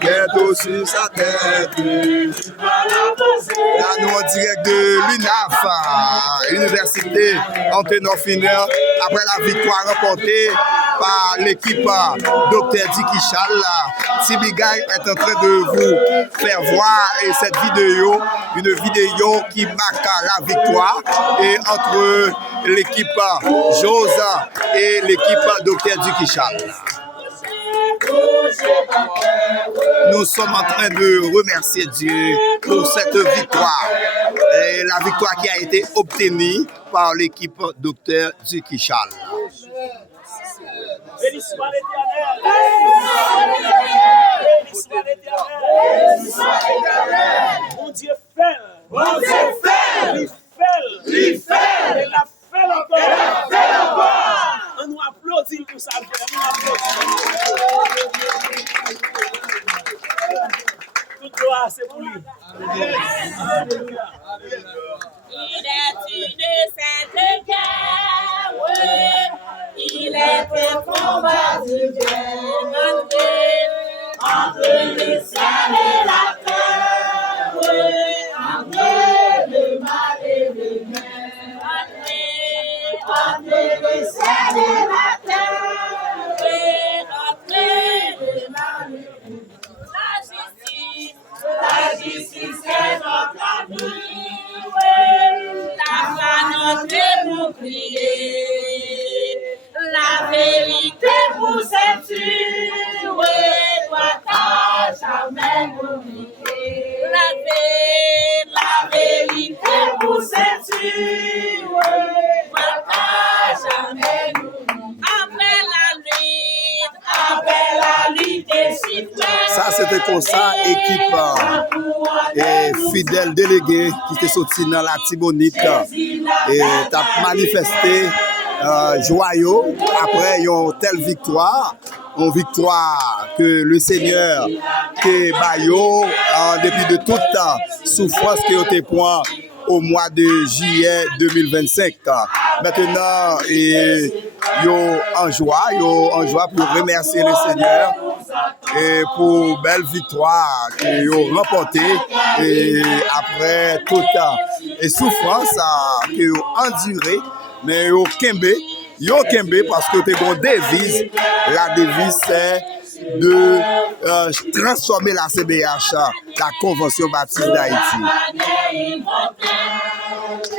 bientôt sur sa tête. Là, nous en direct de l'UNAF, Université Antenor Fineur, après la victoire remportée par l'équipe Dr. Dicky Chal. Tibigay est en train de vous faire voir cette vidéo, une vidéo qui marque la victoire et entre l'équipe Josa et l'équipe Dr. Dicky Chal. Nous sommes en train de remercier Dieu pour cette victoire. Et la victoire qui a été obtenue par l'équipe Dr. Dicky Chal. Béni soit l'Éternel. Béni soit l'Éternel. Mon Dieu fait. Mon Dieu fait. Il fait. Il Il a fait encore. Il a fait encore. On nous applaudit pour ça. Toute gloire, c'est pour lui. Alléluia. Il est une sainte guerre, oui. Il est un combat du bien entre le ciel et la terre, oui. Entre le mal et le bien, entre le ciel et la terre, oui. Entre le mal et le bien. La justice est notre ami, oui. La foi notre bouclier, la vérité pour ceinture, oui. Doit à jamais nous nier. La vérité pour ceinture, oui. Doit à jamais nous nier. Après la lutte et sifflet. Ça, c'était comme ça, équipe et fidèle délégué qui était sorti dans la Tibonite et a manifesté joyeux après une telle victoire. Une victoire que le Seigneur, que Bayo, en dépit de toute souffrance qui a été point au mois de juillet 2025. Maintenant, yo en joie pour remercier le Seigneur et pour belle victoire que yo remporté et après toute souffrance que yo enduré, mais yo kembe parce que t'es une devise. La devise c'est de transformer la CBH, la Convention Baptiste d'Haïti.